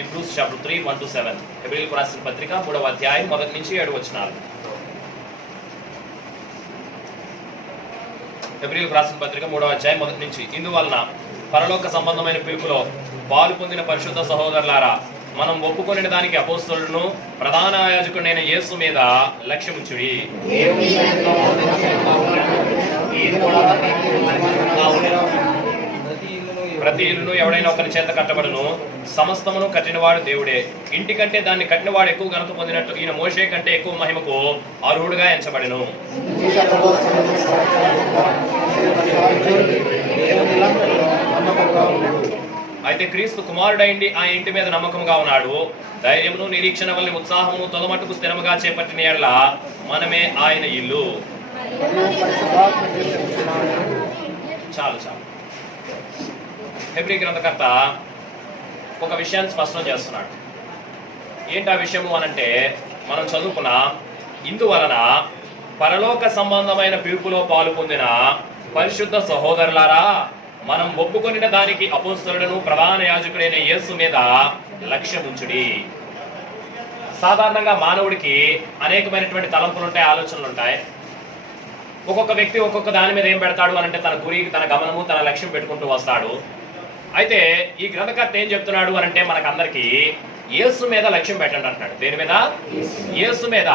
Hebrews chapter 3, 1-7. హెబ్రీయులకు రాసిన పత్రిక 3వ అధ్యాయం 1 నుంచి 7 వచనాలు. హెబ్రీయులకు రాసిన పత్రిక 3వ అధ్యాయం 1 నుంచి. ఇందువలన పరలోక సంబంధమైన పిలుపులో పాలు పొందిన పరిశుద్ధ సహోదరులారా, మనం ఒప్పుకొనిన దానికి అపోస్తలుడును ప్రధాన యాజకుడైన యేసు మీద లక్ష్యముంచుడి. ప్రతి ఇల్లును ఎవడైనా ఒకరి చేత కట్టబడును, సమస్తమును కట్టినవాడు దేవుడే. ఇంటి కంటే దాన్ని కట్టినవాడు ఎక్కువ ఘనత పొందినట్టు ఈయన మోషే కంటే ఎక్కువ మహిమకు అర్హుడుగా ఎంచబడెను. అయితే క్రీస్తు కుమారుడైండి ఆ ఇంటి మీద నమ్మకంగా ఉన్నాడు. ధైర్యమును నిరీక్షణ వల్ల ఉత్సాహమును తొలమట్టుకు స్థిరముగా చేపట్టిన యెడల మనమే ఆయన ఇల్లు. చాలు. హెబ్రీ గ్రంథకర్త ఒక విషయాన్ని స్పష్టం చేస్తున్నాడు. ఏంటి ఆ విషయము అనంటే, మనం చదువుకున్న ఇందువలన పరలోక సంబంధమైన పిలుపులో పాలు పొందిన పరిశుద్ధ సహోదరులారా, మనం ఒప్పుకొనిన దానికి అపోస్తలుడును ప్రధాన యాజకుడైన యేసు మీద లక్ష్యముంచుడి. సాధారణంగా మానవుడికి అనేకమైనటువంటి తలంపులు ఉంటాయి, ఆలోచనలు ఉంటాయి. ఒక్కొక్క వ్యక్తి ఒక్కొక్క దాని మీద ఏం పెడతాడు అనంటే తన గురి, తన గమనము, తన లక్ష్యం పెట్టుకుంటూ వస్తాడు. అయితే ఈ గ్రంథకర్త ఏం చెప్తున్నాడు అనంటే, మనకందరికి యేసు మీద లక్ష్యం పెట్టండి అంటున్నాడు. దేని మీద? యేసు మీద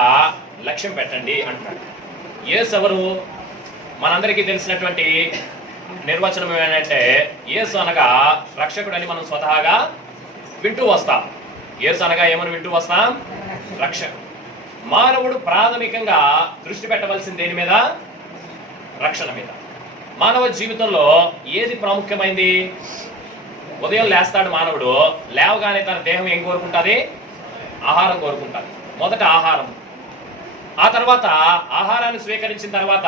లక్ష్యం పెట్టండి అంటున్నాడు. యేసు ఎవరు? మనందరికీ తెలిసినటువంటి నిర్వచనం ఏంటంటే, యేసు అనగా రక్షకుడని మనం స్వతహాగా వింటూ వస్తాం. యేసు అనగా ఏమని వింటూ వస్తాం? రక్షకుడు. మానవుడు ప్రాథమికంగా దృష్టి పెట్టవలసింది దేని మీద? రక్షణ మీద. మానవ జీవితంలో ఏది ప్రాముఖ్యమైంది? ఉదయం లేస్తాడు మానవుడు, లేవగానే తన దేహం ఏం కోరుకుంటుంది? ఆహారం కోరుకుంటుంది. మొదట ఆహారం. ఆ తర్వాత ఆహారాన్ని స్వీకరించిన తర్వాత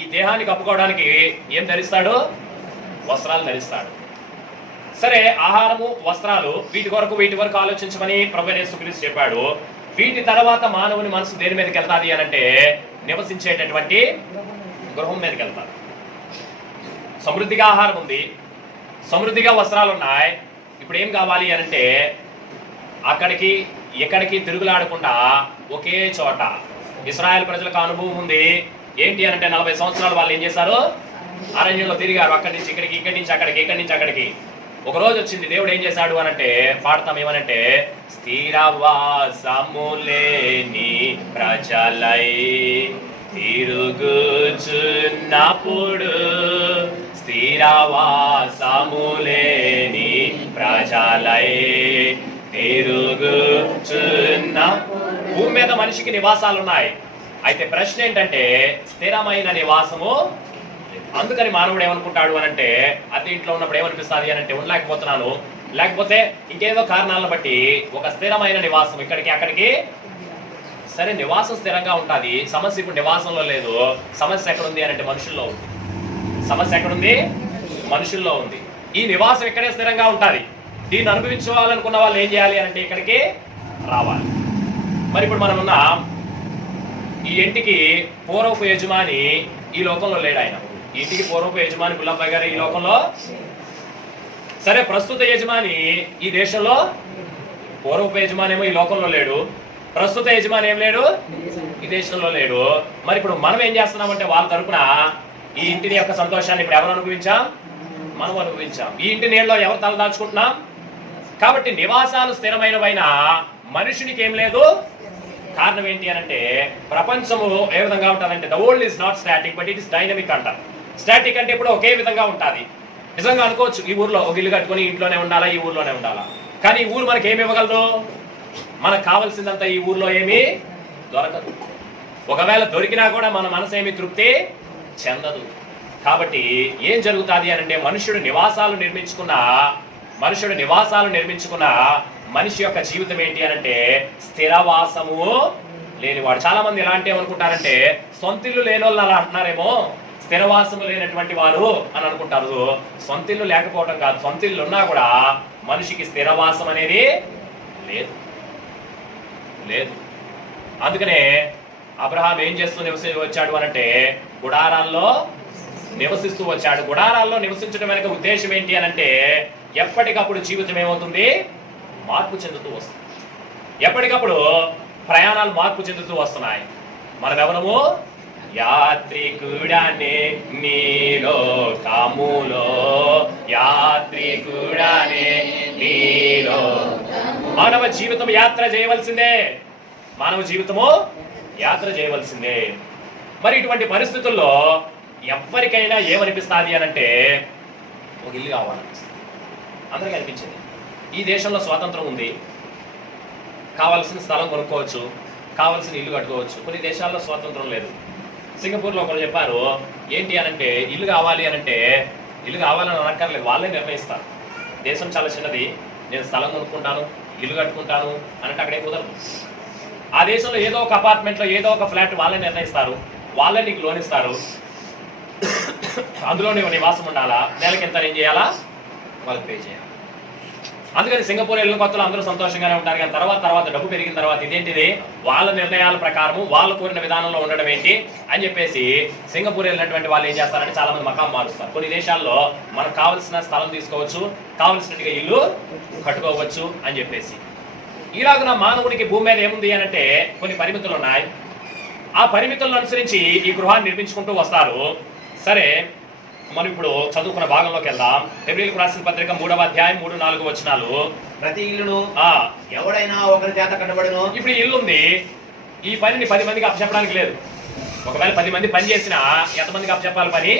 ఈ దేహాన్ని కప్పుకోవడానికి ఏం ధరిస్తాడు? వస్త్రాలు ధరిస్తాడు. సరే, ఆహారము, వస్త్రాలు వీటి వరకు ఆలోచించమని ప్రభువైన యేసుక్రీస్తు చెప్పాడు. వీటి తర్వాత మానవుని మనసు దేని మీదకి వెళ్తాది అనంటే, నివసించేటటువంటి గృహం మీదకి వెళ్తారు. సమృద్ధిగా ఆహారం ఉంది, సమృద్ధిగా వస్త్రాలు ఉన్నాయి. ఇప్పుడు ఏం కావాలి అనంటే, అక్కడికి ఎక్కడికి తిరుగులాడకుండా ఒకే చోట. ఇశ్రాయేల్ ప్రజలకు అనుభవం ఉంది. ఏంటి అనంటే, 40 సంవత్సరాలు వాళ్ళు ఏం చేశారు? అరణ్యంలో తిరిగారు. అక్కడి నుంచి ఇక్కడికి, ఇక్కడి నుంచి అక్కడికి, ఇక్కడి నుంచి అక్కడికి. ఒక రోజు వచ్చింది, దేవుడు ఏం చేశాడు అనంటే, పాడతాం ఏమనంటే, స్థిరవాసములేని ప్రజలై తిరుగుచున్నప్పుడు, స్థిరవాసములేని ప్రజలై తిరుగుచున్న. భూమి మీద మనిషికి నివాసాలు ఉన్నాయి. అయితే ప్రశ్న ఏంటంటే, స్థిరమైన నివాసము. అందుకని మానవుడు ఏమనుకుంటాడు అనంటే, అతి ఇంట్లో ఉన్నప్పుడు ఏమనిపిస్తుంది అనంటే, ఉండలేకపోతున్నాను, లేకపోతే ఇంకేదో కారణాలను బట్టి ఒక స్థిరమైన నివాసం ఇక్కడికి అక్కడికి. సరే, నివాసం స్థిరంగా ఉంటుంది. సమస్య ఇప్పుడు నివాసంలో లేదు. సమస్య ఎక్కడుంది అనంటే మనుషుల్లో ఉంది. సమస్య ఎక్కడుంది? మనుషుల్లో ఉంది. ఈ నివాసం ఇక్కడే స్థిరంగా ఉంటుంది. దీన్ని అనుభవించుకోవాలనుకున్న వాళ్ళు ఏం చేయాలి అనంటే, ఇక్కడికి రావాలి. మరి ఇప్పుడు మనం ఉన్న ఈ ఇంటికి పూర్వపు యజమాని ఈ లోకంలో లేడు. ఆయన ఈ ఇంటికి పూర్వపు యజమాని పుల్లబ్బాయి గారు ఈ లోకంలో. సరే, ప్రస్తుత యజమాని ఈ దేశంలో. పూర్వపు యజమాని ఏమో ఈ లోకంలో లేడు, ప్రస్తుత యజమాని ఏం లేడు, ఈ దేశంలో లేడు. మరి ఇప్పుడు మనం ఏం చేస్తున్నామంటే, వాళ్ళ తరపున ఈ ఇంటిని యొక్క సంతోషాన్ని ఇప్పుడు ఎవరు అనుభవించాం? మనం అనుభవించాం. ఈ ఇంటి నీళ్ళలో ఎవరు తలదాచుకుంటున్నాం? కాబట్టి నివాసాలు స్థిరమైనవైనా మనుషునికి ఏం లేదు. కారణం ఏంటి అనంటే, ప్రపంచము ఏ విధంగా ఉంటుందంటే, the world is not static but it is dynamic అంటారు. స్టాటిక్ అంటే ఇప్పుడు ఒకే విధంగా ఉంటుంది. నిజంగా అనుకోవచ్చు, ఈ ఊర్లో ఒక ఇల్లు కట్టుకొని ఇంట్లోనే ఉండాలా, ఈ ఊర్లోనే ఉండాలా. కానీ ఈ ఊరు మనకి ఏమి ఇవ్వగలదు? మనకు కావాల్సిందంతా ఈ ఊర్లో ఏమీ దొరకదు. ఒకవేళ దొరికినా కూడా మన మనసు ఏమి తృప్తి చెందదు. కాబట్టి ఏం జరుగుతుంది అనంటే, మనుషుడు నివాసాలు నిర్మించుకున్న మనిషి యొక్క జీవితం ఏంటి అనంటే, స్థిరవాసము లేనివాడు. చాలా మంది ఎలాంటి ఏమనుకుంటారంటే, సొంతిల్లు లేని వాళ్ళు అలా అంటున్నారేమో, స్థిరవాసము లేనటువంటి వారు అని అనుకుంటారు. సొంతిల్లు లేకపోవడం కాదు, సొంతిల్లు ఉన్నా కూడా మనిషికి స్థిరవాసం అనేది లేదు. అందుకనే అబ్రహాం ఏం చేస్తూ వచ్చాడు అనంటే, గుడారాల్లో నివసిస్తూ వచ్చాడు. గుడారాల్లో నివసించడం వెనక ఉద్దేశం ఏంటి అనంటే, ఎప్పటికప్పుడు జీవితం ఏమవుతుంది? మార్పు చెందుతూ వస్తుంది. ఎప్పటికప్పుడు ప్రయాణాలు మార్పు చెందుతూ వస్తున్నాయి. మనం ఎవరము? యాత్రికుడానే నీలో కాములో, యాత్రికుడానే నీలో. మానవ జీవితం యాత్ర చేయవలసిందే, మానవ జీవితము యాత్ర చేయవలసిందే. మరి ఇటువంటి పరిస్థితుల్లో ఎవరికైనా ఏమనిపిస్తుంది అనంటే ఒక ఇల్లు కావాలనిపిస్తుంది. అందరికీ అనిపించింది. ఈ దేశంలో స్వాతంత్రం ఉంది, కావాల్సిన స్థలం కొనుక్కోవచ్చు, కావాల్సిన ఇల్లు కట్టుకోవచ్చు. కొన్ని దేశాల్లో స్వాతంత్రం లేదు. సింగపూర్లో ఒకరు చెప్పారు, ఏంటి అనంటే ఇల్లు కావాలి అనంటే ఇల్లు కావాలని అనక్కర్లేదు, వాళ్ళే నిర్ణయిస్తారు. దేశం చాలా చిన్నది, నేను స్థలం కొనుక్కుంటాను, ఇల్లు కట్టుకుంటాను అనంటే అక్కడే కుదరదు. ఆ దేశంలో ఏదో ఒక అపార్ట్మెంట్లో ఏదో ఒక ఫ్లాట్ వాళ్ళే నిర్ణయిస్తారు, వాళ్ళే నీకు లోన్ ఇస్తారు, అందులో నువ్వు నివాసం ఉండాలా, నెలకి ఎంత ఏం చేయాలా వాళ్ళకి పే చేయాలి. అందుకని సింగపూర్ వెళ్ళిన కొత్తలో అందరూ సంతోషంగానే ఉంటారు. కానీ తర్వాత డబ్బు పెరిగిన తర్వాత ఇదేంటిది, వాళ్ళ నిర్ణయాల ప్రకారము వాళ్ళు కోరిన విధానంలో ఉండడం ఏంటి అని చెప్పేసి సింగపూర్ వెళ్ళినటువంటి వాళ్ళు ఏం చేస్తారంటే చాలా మంది మకాం మారుస్తారు. కొన్ని దేశాల్లో మనకు కావాల్సిన స్థలం తీసుకోవచ్చు, కావలసినట్టుగా ఇల్లు కట్టుకోవచ్చు అని చెప్పేసి. ఇలాగున మానవుడికి భూమి మీద ఏముంది అనంటే కొన్ని పరిమితులు ఉన్నాయి. ఆ పరిమితులను అనుసరించి ఈ గృహాన్ని నిర్మించుకుంటూ వస్తారు. సరే, మనం ఇప్పుడు చదువుకున్న భాగంలోకి వెళ్దాం. హెబ్రీయులకు రాసిన పత్రిక 3వ అధ్యాయం 3-4 వచనాలు. ప్రతి ఇల్లును ఎవడైనా ఒకరి చేత కట్టబడును. ఇప్పుడు ఇల్లు ఉంది, ఈ పనిని 10 మందికి అప్పచెప్పడానికి లేదు. ఒకవేళ 10 మంది పని చేసినా ఎంతమందికి అప్పచెప్పాలి? పని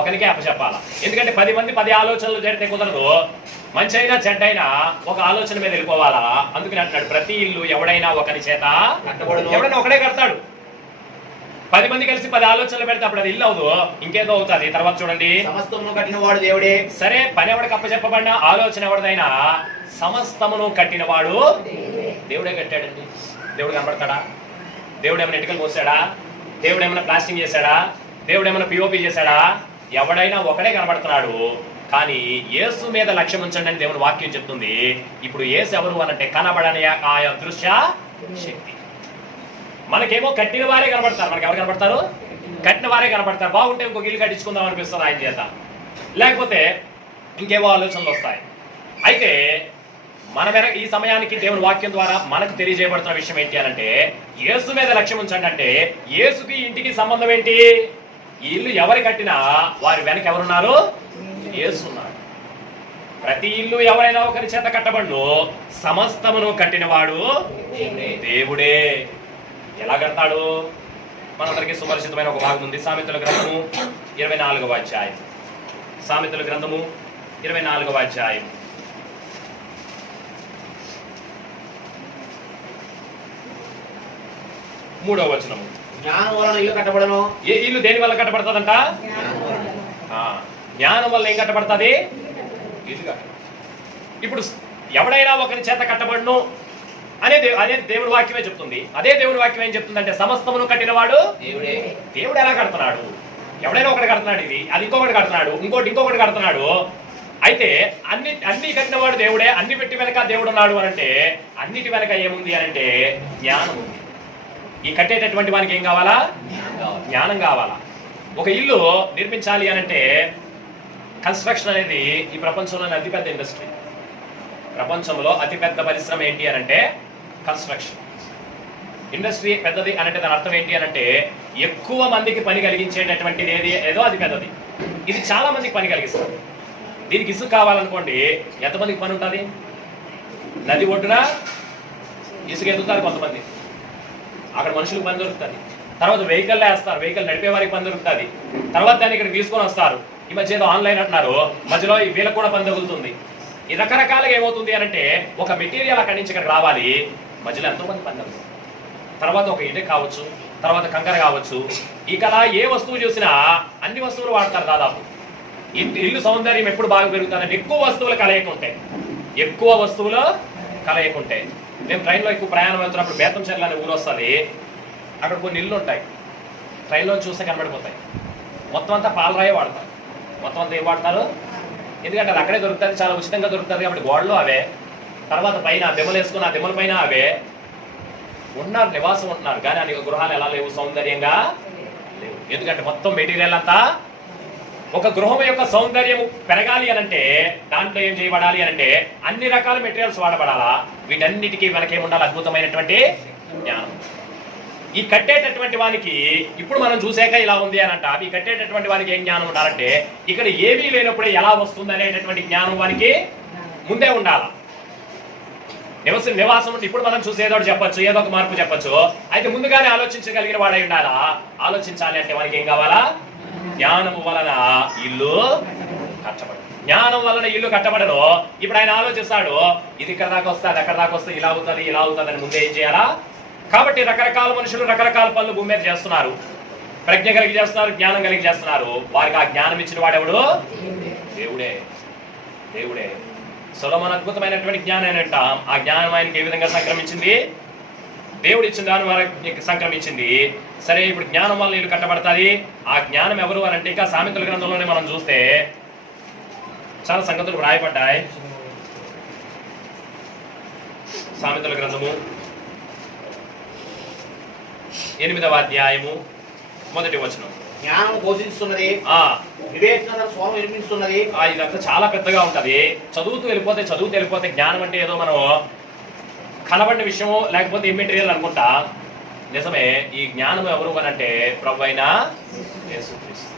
ఒకరికే అప్పచెప్పాలి. ఎందుకంటే 10 మంది 10 ఆలోచనలు జరిగితే కుదరదు. మంచి అయినా చెడ్డైనా ఒక ఆలోచన మీద వెళ్ళిపోవాలా. అందుకని అంటున్నాడు, ప్రతి ఇల్లు ఎవడైనా ఒకరి చేత కట్టబడును. ఎవడైనా ఒకడే కడతాడు. 10 మంది కలిసి 10 ఆలోచనలు పెడితే అప్పుడు అది ఇల్లు అవదు, ఇంకేదో అవుతుంది. తర్వాత చూడండి, సమస్తమును కట్టిన వాడు దేవుడే. సరే, పని ఎవడికి అప్పచెప్పబడిన ఆలోచన ఎవరిదైనా సమస్తమును కట్టినవాడు దేవుడే కట్టాడండి. దేవుడు కనబడతాడా? దేవుడు ఏమైనా ఇటుకలు పోసాడా? దేవుడు ఏమైనా ప్లాస్టింగ్ చేశాడా? దేవుడు ఏమైనా పిఓపి చేశాడా? ఎవడైనా ఒకడే కనబడుతున్నాడు. కానీ యేసు మీద లక్ష్యం ఉంచండి అని దేవుని వాక్యం చెప్తుంది. ఇప్పుడు యేసు ఎవరు అనంటే కనబడని ఆ అదృశ్య శక్తి. మనకేమో కట్టిన వారే కనబడతారు. మనకి ఎవరు కనబడతారు? కట్టిన వారే కనబడతారు. బాగుంటే ఇంకొక ఇల్లు కట్టించుకుందాం అనిపిస్తుంది ఆయన చేత, లేకపోతే ఇంకేవో ఆలోచనలు వస్తాయి. అయితే మన వెనక ఈ సమయానికి దేవుని వాక్యం ద్వారా మనకు తెలియజేయబడుతున్న విషయం ఏంటి అనంటే, యేసు మీద లక్ష్యం ఉంచండి అంటే యేసుకి ఇంటికి సంబంధం ఏంటి? ఈ ఇల్లు ఎవరు కట్టినా వారి వెనక ఎవరున్నారు? యేసు ఉన్నాడు. ప్రతి ఇల్లు ఎవరైనా ఒకరి చేత కట్టబడును, సమస్తమును కట్టినవాడు దేవుడే. ఎలా కడతాడు? మనందరికీ సుపరిచితమైన ఒక భాగం ఉంది. సామెతల గ్రంథము 24వ అధ్యాయం. సామెతల గ్రంథము 24వ అధ్యాయం 3వ వచనము. జ్ఞానం వలన ఇల్లు కట్టబడను. ఏ ఇల్లు దేని వల్ల కట్టబడుతుందంట? జ్ఞానం వల్ల ఏం కట్టబడుతుంది? ఇల్లు కట్ట. ఇప్పుడు ఎవడైనా ఒకరి చేత కట్టబడును అదే దేవుని వాక్యమే చెప్తుంది. అదే దేవుని వాక్యం ఏం చెప్తుందంటే సమస్తమును కట్టినవాడు దేవుడే. దేవుడు ఎలా కడుతున్నాడు? ఎవడైనా ఒకటి కడుతున్నాడు, ఇది అది ఇంకొకటి కడుతున్నాడు, ఇంకొకటి కడుతున్నాడు. అయితే అన్ని కట్టినవాడు దేవుడే. అన్ని పెట్టి వెనక దేవుడు ఉన్నాడు అనంటే అన్నిటి వెనక ఏముంది అనంటే జ్ఞానం ఉంది. ఈ కట్టేటటువంటి వానికి ఏం కావాలా? జ్ఞానం కావాలా. ఒక ఇల్లు నిర్మించాలి అనంటే కన్స్ట్రక్షన్ అనేది ఈ ప్రపంచంలోని అతిపెద్ద ఇండస్ట్రీ. ప్రపంచంలో అతిపెద్ద పరిశ్రమ ఏంటి అనంటే కన్స్ట్రక్షన్ ఇండస్ట్రీ. పెద్దది అనంటే దాని అర్థం ఏంటి అనంటే ఎక్కువ మందికి పని కలిగించేటటువంటిది ఏదో అది పెద్దది. ఇది చాలా మందికి పని కలిగిస్తుంది. దీనికి ఇసుక కావాలనుకోండి, ఎంతమందికి పని ఉంటుంది? నది ఒడ్డున ఇసుక ఎదుగుతారు కొంతమంది, అక్కడ మనుషులకు పని దొరుకుతుంది. తర్వాత వెహికల్ వేస్తారు, వెహికల్ నడిపే వారికి పని దొరుకుతుంది. తర్వాత దాన్ని ఇక్కడ తీసుకొని వస్తారు. ఈ మధ్య ఏదో ఆన్లైన్ అంటున్నారు, మధ్యలో వీళ్ళకి కూడా పని తగులుతుంది. ఈ రకరకాలుగా ఏమవుతుంది అనంటే ఒక మెటీరియల్ అక్కడి నుంచి ఇక్కడ రావాలి, మధ్యలో ఎంతోమంది పని తగులుతుంది. తర్వాత ఒక ఇటుక కావచ్చు, తర్వాత కంకర కావచ్చు. ఇక ఏ వస్తువు చూసినా అన్ని వస్తువులు వాడతారు దాదాపు. ఇల్లు సౌందర్యం ఎప్పుడు బాగా పెరుగుతుందంటే ఎక్కువ వస్తువులు కలయకుంటాయి. ఎక్కువ వస్తువులు కలయకుంటాయి. మేము ట్రైన్లో ఎక్కువ ప్రయాణం వెళ్తున్నప్పుడు బేతంచెర్ల అనే ఊరు వస్తుంది. అక్కడ కొన్ని ఇల్లు ఉంటాయి, ట్రైన్లో చూస్తే కనబడిపోతాయి. మొత్తం అంతా పాలరాయే వాడతారు. మొత్తం అంతా ఏం వాడతారు? ఎందుకంటే అది అక్కడే దొరుకుతుంది, చాలా ఉచితంగా దొరుకుతుంది కాబట్టి గోడలు అవే. తర్వాత పైన దెమ్మలు వేసుకుని ఆ దెమ్మల పైన అవే ఉన్నారు, నివాసం ఉంటున్నారు. కానీ అది గృహాలు ఎలా లేవు, సౌందర్యంగా లేవు. ఎందుకంటే మొత్తం మెటీరియల్ అంతా ఒక గృహం యొక్క సౌందర్యము పెరగాలి అనంటే దాంట్లో ఏం చేయబడాలి అనంటే అన్ని రకాల మెటీరియల్స్ వాడబడాలా. వీటన్నిటికీ మనకేముండాలి? అద్భుతమైనటువంటి జ్ఞానం. ఈ కట్టేటటువంటి వానికి ఇప్పుడు మనం చూసాక ఇలా ఉంది అనంట. ఈ కట్టేటటువంటి వానికి ఏం జ్ఞానం ఉండాలంటే ఇక్కడ ఏమీ లేనప్పుడే ఎలా వస్తుంది అనేటటువంటి జ్ఞానం వానికి ముందే ఉండాల. నివాసం ఇప్పుడు మనం చూసేదో చెప్పొచ్చు, ఏదో ఒక మార్పు చెప్పొచ్చు. అయితే ముందుగానే ఆలోచించగలిగిన వాడై ఉండాలా. ఆలోచించాలి అంటే వానికి ఏం కావాలా? జ్ఞానము వలన ఇల్లు కట్టబడదు. జ్ఞానం వలన ఇల్లు కట్టబడను. ఇప్పుడు ఆయన ఆలోచిస్తాడు, ఇది ఇక్కడ దాకా వస్తుంది, అక్కడ దాకా వస్తే ఇలా అవుతుంది, ఇలా అవుతుంది అని ముందే ఏం చేయాలా? కాబట్టి రకరకాల మనుషులు రకరకాల పనులు భూమి మీద చేస్తున్నారు. ప్రజ్ఞ కలిగి చేస్తున్నారు, జ్ఞానం కలిగి చేస్తున్నారు. వారికి ఆ జ్ఞానం ఇచ్చిన వాడెవడు? దేవుడే. దేవుడే. సొలొమోను అద్భుతమైనటువంటి జ్ఞానం అంట. ఆ జ్ఞానం ఆయనకి ఏ విధంగా సంక్రమించింది? దేవుడు ఇచ్చిన దాని వారికి సంక్రమించింది. సరే, ఇప్పుడు జ్ఞానం వల్ల ఇల్లు కట్టబడతాది. ఆ జ్ఞానం ఎవరు అని అంటే ఇంకా సామెతల గ్రంథంలోనే మనం చూస్తే చాలా సంగతులు రాయబడ్డాయి. సామెతల గ్రంథము 8వ అధ్యాయము 1వ వచనం. జ్ఞానం పోషిస్తున్నది, వివేచన స్వరం నిర్మిస్తున్నది. ఇదంతా చాలా పెద్దగా ఉంటది. చదువుతూ వెళ్ళిపోతే జ్ఞానం అంటే ఏదో మనం కనబడిన విషయము లేకపోతే ఇమ్మెటీరియల్ అనుకుంటా. నిజమే. ఈ జ్ఞానం ఎవరు అని అంటే ప్రభు అయిన యేసుక్రీస్తు.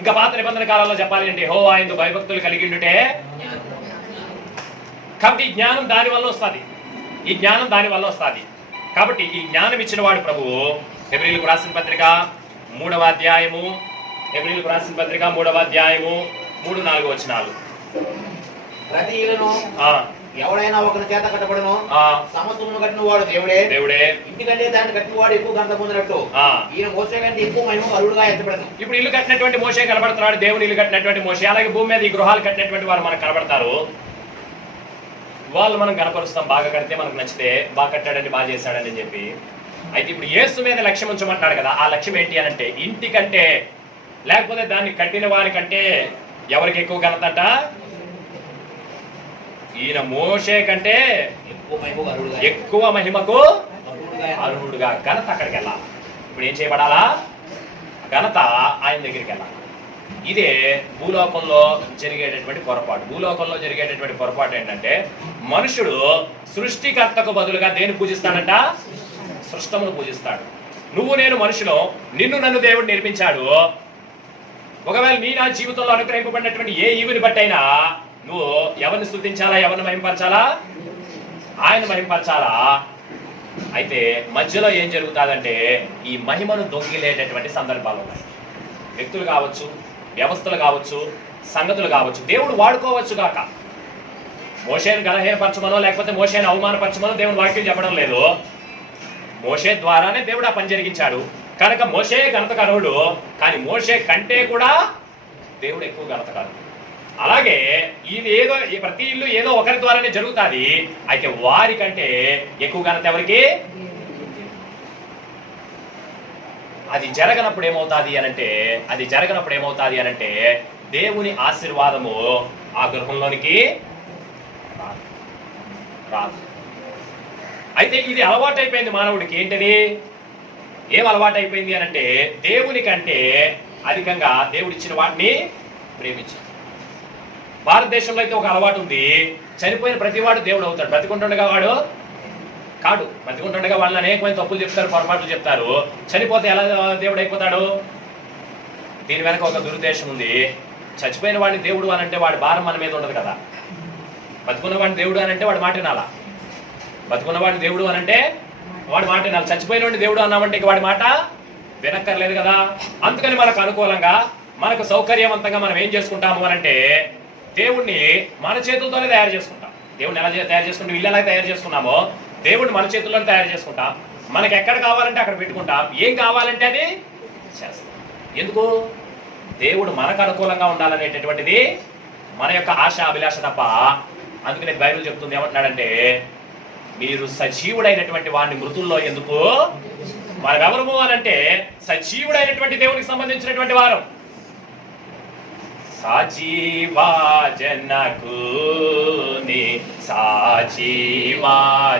ఇంకా పాత నిబంధన కాలంలో చెప్పాలి అంటే ఆయన భయభక్తులు కలిగి ఉంటే. కాబట్టి ఈ జ్ఞానం దాని వల్ల వస్తుంది. కాబట్టి ఈ జ్ఞానం ఇచ్చిన వాడు ప్రభువు. హెబ్రీయులకు రాసిన పత్రిక 3వ అధ్యాయము 3వ అధ్యాయము 3-4 వచనాలు. ప్రతి ఇల్లును ఎవడైనా ఒకరి చేత కట్టబడను, సమస్తమును కట్టిన వాడు దేవుడే. ఇంటికంటే దాన్ని కట్టిన వాడు ఎక్కువ ఘనత పొందినట్టు ఈయన మోసే కంటే ఎక్కువ మహిమ అరుడుగా ఎత్తబడను. ఇప్పుడు ఇల్లు కట్టినటువంటి మోసే కనబడుతున్నాడు, దేవుని ఇల్లు కట్టినటువంటి మోసే. అలాగే భూమి మీద ఈ గృహాలు కట్టినటువంటి వారు మనకు కనబడతారు. వాళ్ళు మనం కనపరుస్తాం, బాగా కడితే మనకు నచ్చితే, బాగా కట్టాడండి, బాగా చేశాడని చెప్పి. అయితే ఇప్పుడు యేసు మీద లక్ష్యం ఉంచమంటున్నాడు కదా. ఆ లక్ష్యం ఏంటి అని అంటే ఇంటి కంటే లేకపోతే దాన్ని కట్టిన వారికంటే ఎవరికి ఎక్కువ ఘనత అంట? ఈయన మోషే కంటే ఎక్కువ మహిమకు అర్హుడుగా ఘనత అక్కడికి వెళ్ళాలి. ఇప్పుడు ఏం చేయబడాలా? ఘనత ఆయన దగ్గరికి వెళ్ళాలి. ఇదే భూలోకంలో జరిగేటటువంటి పొరపాటు ఏంటంటే మనుషుడు సృష్టికర్తకు బదులుగా దేని పూజిస్తాడంట? సృష్టమును పూజిస్తాడు. నువ్వు నేను మనుషులు, నిన్ను నన్ను దేవుడు నిర్మించాడు. ఒకవేళ నీ నా జీవితంలో అనుగ్రహింపబడినటువంటి ఏ ఈవిని బట్టైనా నువ్వు ఎవరిని స్తుతించాలా, ఎవరిని మహింపరచాలా? ఆయన మహింపరచాలా. అయితే మధ్యలో ఏం జరుగుతుందంటే ఈ మహిమను దొంగిలేటటువంటి సందర్భాలు ఉన్నాయి. వ్యక్తులు కావచ్చు, వ్యవస్థలు కావచ్చు, సంగతులు కావచ్చు. దేవుడు వాడుకోవచ్చు గాక. మోషేను గణహీనపరచమనో లేకపోతే మోషేను అవమానపరచమనో దేవుడు వాక్యం చెప్పడం లేదు. మోషే ద్వారానే దేవుడు ఆ పని జరిగించాడు కనుక మోషే ఘనతకరుడు. కానీ మోషే కంటే కూడా దేవుడు ఎక్కువ ఘనతకరుడు. అలాగే ఇది ఏదో ప్రతి ఇల్లు ఏదో ఒకరి ద్వారానే జరుగుతుంది. అయితే వారికంటే ఎక్కువ ఘనత ఎవరికి? అది జరగనప్పుడు ఏమవుతుంది అనంటే దేవుని ఆశీర్వాదము ఆ గృహంలోనికి రాదు. అయితే ఇది అలవాటైపోయింది మానవుడికి. ఏంటది? ఏం అలవాటైపోయింది అనంటే దేవుని కంటే అధికంగా దేవుడిచ్చిన వాటిని ప్రేమించాలి. భారతదేశంలో అయితే ఒక అలవాటు ఉంది, చనిపోయిన ప్రతివాడు దేవుడు అవుతాడు. బ్రతికుంటుండగా వాడు కాడు. బ్రతికుంటుండగా వాళ్ళని అనేకమైన తప్పులు చెప్తారు, పొరపాట్లు చెప్తారు. చనిపోతే ఎలా దేవుడు అయిపోతాడు? దీని వెనక ఒక దురుద్దేశం ఉంది. చచ్చిపోయిన వాడిని దేవుడు అనంటే వాడి భారం మన మీద ఉండదు కదా. బతుకున్న వాడిని దేవుడు అనంటే వాడి మాట వినాలా. బతుకున్నవాడిని దేవుడు అనంటే వాడి మాట వినాలి. చచ్చిపోయిన వాడిని దేవుడు అన్నామంటే ఇక వాడి మాట వినక్కర్లేదు కదా. అందుకని మనకు అనుకూలంగా, మనకు సౌకర్యవంతంగా మనం ఏం చేసుకుంటాము అనంటే దేవుణ్ణి మన చేతులతోనే తయారు చేసుకుంటాం. దేవుడిని ఎలా తయారు చేసుకుంటాం? ఇల్లు ఎలా తయారు చేసుకున్నామో దేవుడిని మన చేతుల్లోనే తయారు చేసుకుంటాం. మనకి ఎక్కడ కావాలంటే అక్కడ పెట్టుకుంటాం. ఏం కావాలంటే అది చేస్తాం. ఎందుకు? దేవుడు మనకు అనుకూలంగా ఉండాలనేటటువంటిది మన యొక్క ఆశ, అభిలాష తప్ప. అందుకనే బైబిల్ చెప్తుంది ఏమంటున్నాడంటే మీరు సజీవుడైనటువంటి వాడిని మృతుల్లో ఎందుకు? మనం ఎవరము అనంటే సజీవుడైనటువంటి దేవునికి సంబంధించినటువంటి వారు. సాజీవా జనకుని సాజీవా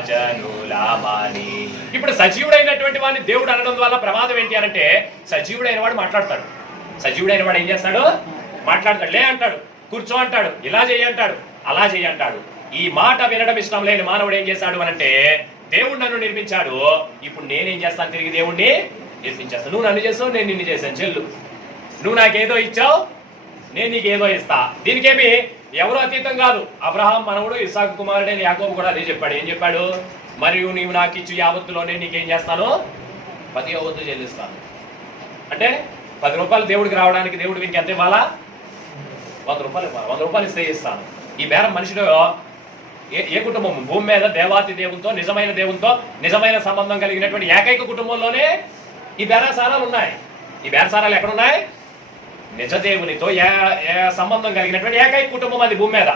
జనులమని. ఇప్పుడు సజీవుడైనటువంటి వాడిని దేవుడు అనడం వల్ల ప్రమాదం ఏంటి అనంటే సజీవుడైన వాడు మాట్లాడతాడు. సజీవుడైన వాడు ఏం చేస్తాడు? మాట్లాడతాడు, లే అంటాడు, కూర్చో అంటాడు, ఇలా చేయి అంటాడు, అలా చేయి అంటాడు. ఈ మాట వినడం ఇష్టం లేని మానవుడు ఏం చేశాడు అనంటే, దేవుడు నన్ను నిర్మించాడు, ఇప్పుడు నేనేం చేస్తాను? తిరిగి దేవుణ్ణి నిర్మించేస్తాను. నువ్వు నన్ను చేసావు, నేను నిన్ను చేశాను చెల్లు. నువ్వు నాకేదో ఇచ్చావు, నేను నీకేదో ఇస్తా. దీనికేమి ఎవరు అతీతం కాదు. అబ్రహాం మనవుడు, ఇస్సాకు కుమారుడైన యాకోబు కూడా అదే చెప్పాడు. ఏం చెప్పాడు? మరియు నీవు నాకు ఇచ్చు యావత్తులోనే నీకేం చేస్తాను? 10వ వంతు చెల్లిస్తాను. అంటే 10 రూపాయలు దేవుడికి రావడానికి దేవుడు వీనికి ఎంత ఇవ్వాలా? 100 రూపాయలు ఇవ్వాలి. 100 రూపాయలు ఇస్తే ఇస్తాను. ఈ బేరం మనిషిలో ఏ కుటుంబం? భూమి మీద దేవాతి దేవునితో, నిజమైన దేవునితో నిజమైన సంబంధం కలిగినటువంటి ఏకైక కుటుంబంలోనే ఈ బేరసారాలు ఉన్నాయి. ఈ బేరసారాలు ఎక్కడున్నాయి? నిజ దేవునితో సంబంధం కలిగినటువంటి ఏకైక కుటుంబం అది భూమి మీద.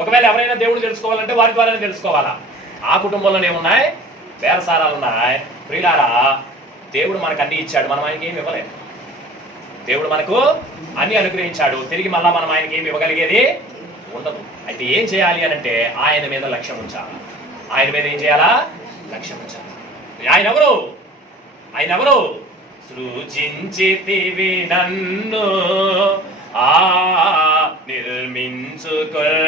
ఒకవేళ ఎవరైనా దేవుడు తెలుసుకోవాలంటే వారి ద్వారానే తెలుసుకోవాలా. ఆ కుటుంబంలోనే ఏమున్నాయి? బేరసారాలు ఉన్నాయి. ప్రియులారా, దేవుడు మనకు అన్ని ఇచ్చాడు, మనం ఆయనకి ఏమి ఇవ్వలేదు. దేవుడు మనకు అన్ని అనుగ్రహించాడు, తిరిగి మళ్ళా మనం ఆయనకి ఏమి ఇవ్వగలిగేది ఉండదు. అయితే ఏం చేయాలి అనంటే ఆయన మీద లక్ష్యం ఉంచాలి. ఆయన మీద ఏం చేయాలా? లక్ష్యం ఉంచాలి. ఆయన ఎవరు? ఆయన ఎవరు? సృజించితివి నన్ను నిర్మించుకున్నావు.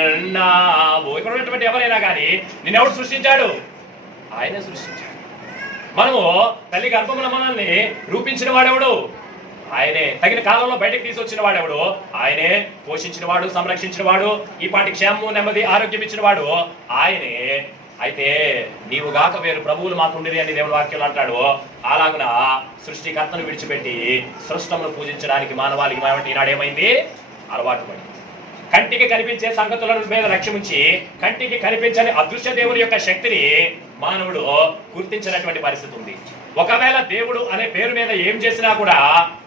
ఇక్కడ ఉన్నటువంటి ఎవరైనా కానీ నిన్నెవడు సృష్టించాడు? ఆయనే సృష్టించాడు. మనము తల్లి గర్భమున మనల్ని రూపించిన వాడెవడు? ఆయనే. తగిన కాలంలో బయటకు తీసుకొచ్చిన వాడెవడు? ఆయనే. పోషించిన వాడు, సంరక్షించిన వాడు, ఈ పాటి క్షేమము, నెమ్మది, ఆరోగ్యం ఇచ్చిన వాడు ఆయనే. అయితే నీవుగాక వేరు ప్రభువులు మాకుండేది అని దేవుని వాక్యం అంటాడు. అలాగున సృష్టికర్తను విడిచిపెట్టి సృష్టమును పూజించడానికి మానవాళికి ఈనాడు ఏమైంది? అలవాటు పడి కంటికి కనిపించే సంగతుల మీద లక్ష్యం ఉంచి కంటికి కనిపించని అదృశ్య దేవుని యొక్క శక్తిని మానవుడు గుర్తించినటువంటి పరిస్థితి ఉంది. ఒకవేళ దేవుడు అనే పేరు మీద ఏం చేసినా కూడా